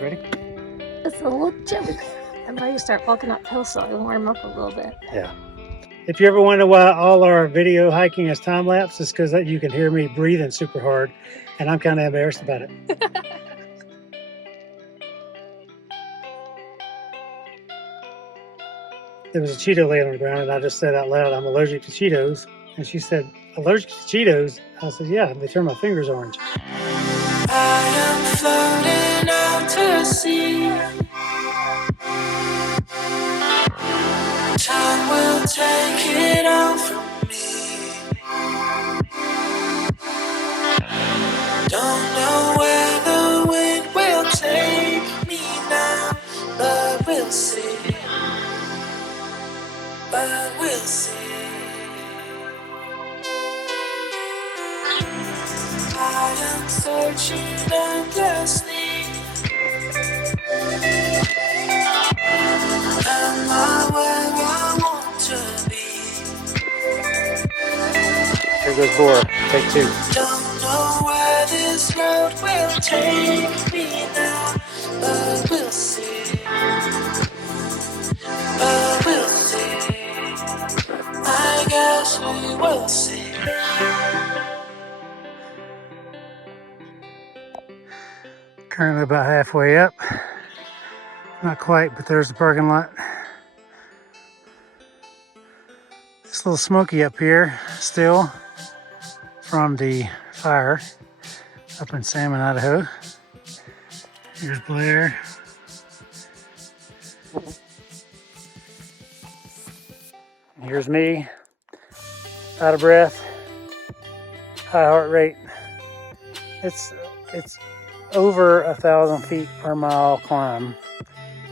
Ready? It's a little chilly. I'm ready to start walking uphill so I can warm up a little bit. Yeah. If you ever wonder why all our video hiking is time lapse, it's because you can hear me breathing super hard, and I'm kind of embarrassed about it. There was a Cheeto laying on the ground, and I just said out loud, "I'm allergic to Cheetos." And she said, "Allergic to Cheetos?" I said, "Yeah, they turn my fingers orange." I am floating out to sea. Time will take it all from me. Don't know where the wind will take me now, but we'll see. But we'll see. I am searching endlessly. Am I where I want to be? Here goes Borah, take two. Don't know where this road will take me now, but we'll see. But we'll see. I guess we will see. Currently about halfway up. Not quite, but there's the parking lot. It's a little smoky up here still from the fire up in Salmon, Idaho. Here's Blair. Here's me, out of breath, high heart rate. It's over 1,000 feet per mile climb.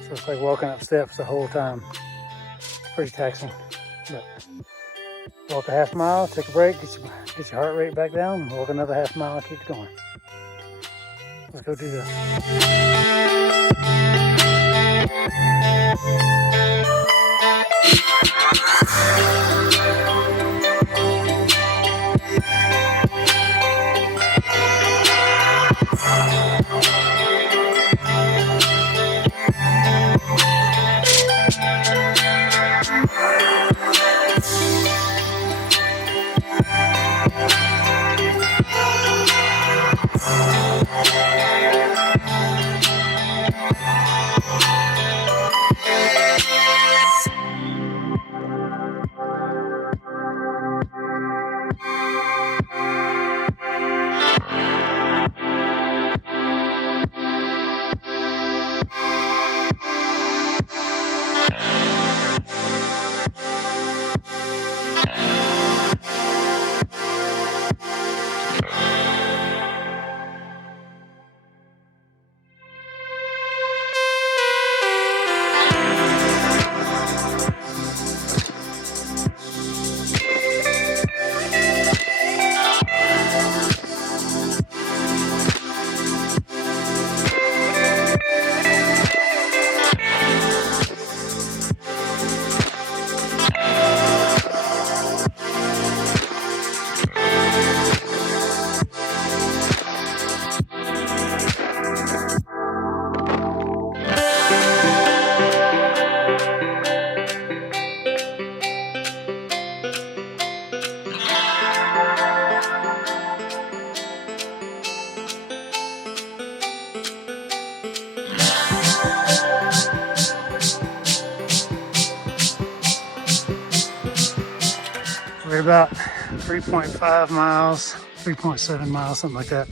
So it's like walking up steps the whole time. It's pretty taxing. But walk a half mile, take a break, get your heart rate back down, and walk another half mile and keep going. Let's go do this. We're about 3.5 miles, 3.7 miles, something like that.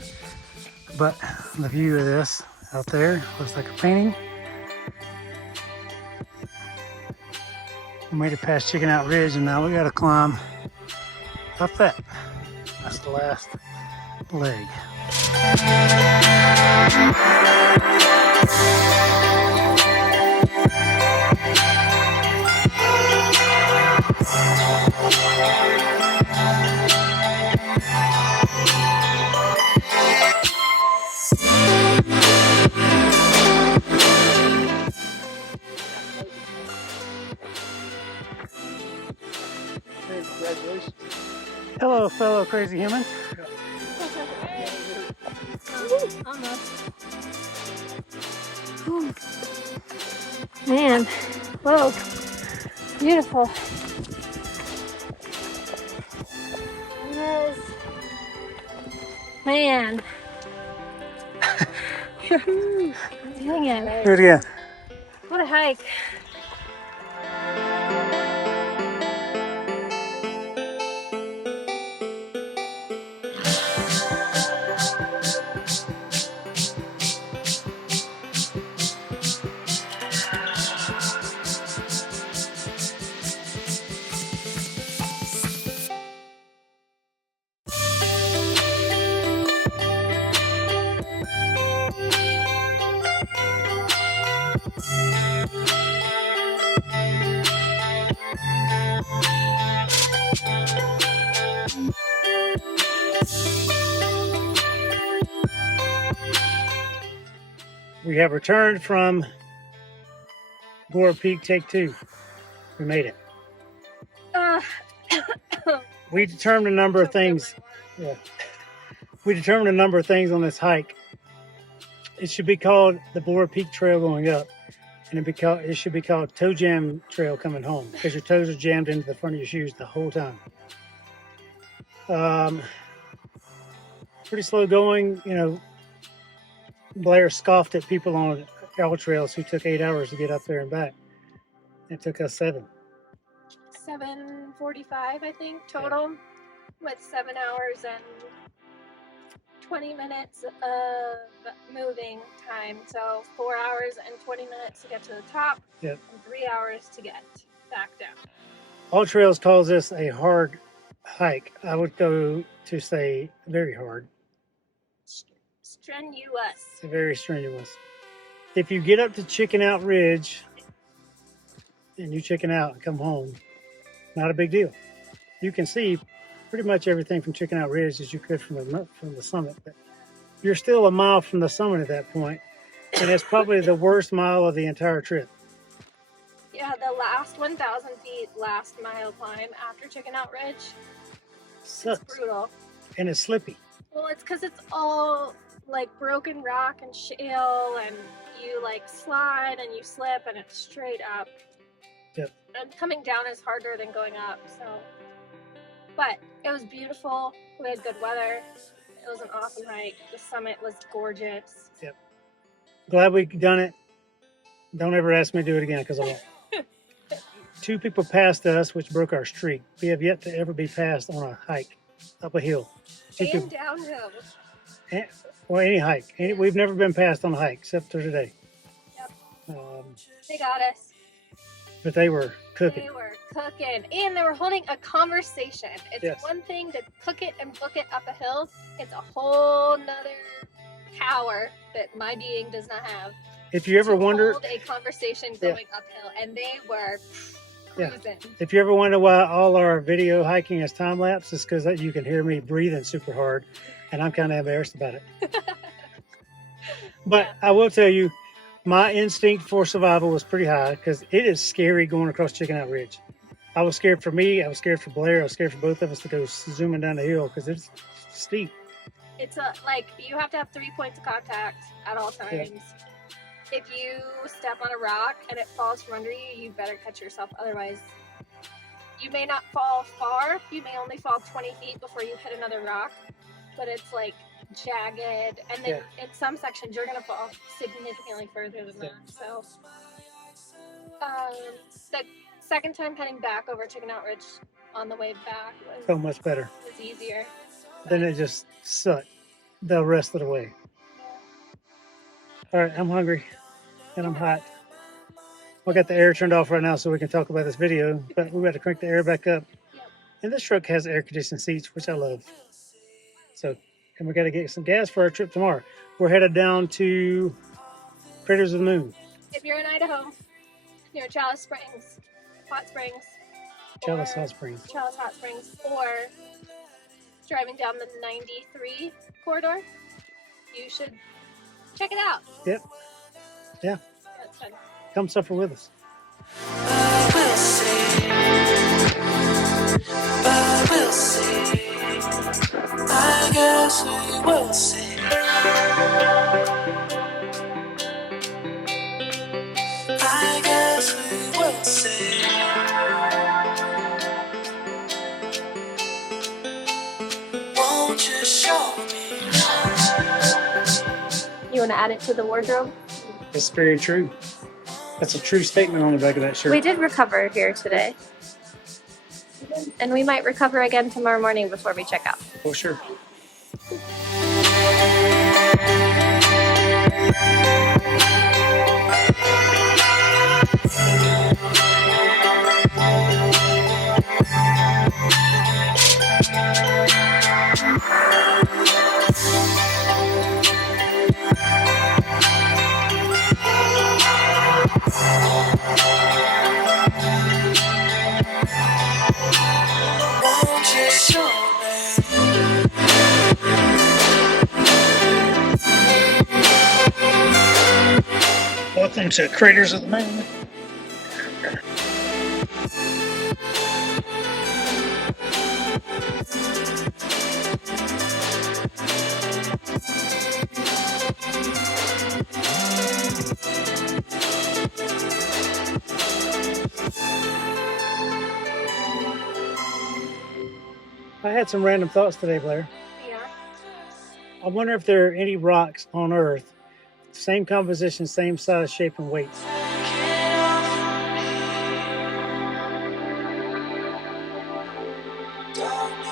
But the view of this out there looks like a painting. We made it past Chicken Out Ridge, and now we gotta climb up that. That's the last leg. Congratulations. Hello, fellow crazy humans. Almost. Whew. Man, whoa, beautiful. Yes. Man. Dang it. Do it again. What a hike. We have returned from Borah Peak, take 2. We made it. We determined a number of things. Yeah. We determined a number of things on this hike. It should be called the Borah Peak Trail going up, and it should be called Toe Jam Trail coming home, because your toes are jammed into the front of your shoes the whole time. Pretty slow going. You know, Blair scoffed at people on trail trails who took 8 hours to get up there and back. It took us 7. 7:45, I think, total, with 7 hours and 20 minutes of moving time. So 4 hours and 20 minutes to get to the top, Yep. and 3 hours to get back down. All Trails calls this a hard hike. I would go to say very hard. Strenuous. Very strenuous. If you get up to Chicken Out Ridge and you chicken out and come home, not a big deal. You can see pretty much everything from Chicken Out Ridge as you could from the summit, but you're still a mile from the summit at that point, and it's probably the worst mile of the entire trip. Yeah, the last 1,000 feet, last mile climb after Chicken Out Ridge. Sucks. It's brutal. And it's slippy. Well, it's because it's all like broken rock and shale, and you like slide and you slip, and it's straight up. Yep. And coming down is harder than going up, so. But it was beautiful. We had good weather. It was an awesome hike. The summit was gorgeous. Yep. Glad we done it. Don't ever ask me to do it again, because I won't. 2 people passed us, which broke our streak. We have yet to ever be passed on a hike up a hill. And downhill. Well, any hike. We've never been passed on a hike except for today. Yep. They got us. But they were cooking. They were cooking. And they were holding a conversation. It's Yes. one thing to cook it and book it up a hill. It's a whole nother power that my being does not have. If you ever wonder, hold a conversation going uphill, and they were cruising. If you ever wonder why all our video hiking is time lapse, it's because you can hear me breathing super hard, and I'm kind of embarrassed about it. But I will tell you, my instinct for survival was pretty high, because it is scary going across Chicken Out Ridge. I was scared for me. I was scared for Blair. I was scared for both of us to go zooming down the hill because it's steep. It's like you have to have 3 points of contact at all times. Yeah. If you step on a rock and it falls from under you, you better catch yourself. Otherwise, you may not fall far. You may only fall 20 feet before you hit another rock. But it's like jagged. And then in some sections, you're going to fall significantly further than that. So, the second time heading back over Chicken Out Ridge on the way back was So much better. was easier. Then it just sucked the rest of the way. All right, I'm hungry and I'm hot. I got the air turned off right now so we can talk about this video, but we got to crank the air back up. And this truck has air conditioned seats, which I love. So, and we got to get some gas for our trip tomorrow. We're headed down to Craters of the Moon. If you're in Idaho, near Challis Springs, Hot Springs, Challis Hot Springs. Challis Hot Springs, or driving down the 93 corridor, you should check it out. Yep. Yeah. That's fun. Come suffer with us. We'll see. But we'll see. I guess we will see. say. Won't you show me? You want to add it to the wardrobe? It's very true. That's a true statement on the back of that shirt. We did recover here today. And we might recover again tomorrow morning before we check out. For sure. Won't you show me? Welcome to Craters of the Moon. I had some random thoughts today, Blair. Yeah. I wonder if there are any rocks on Earth, same composition, same size, shape, and weight, Don't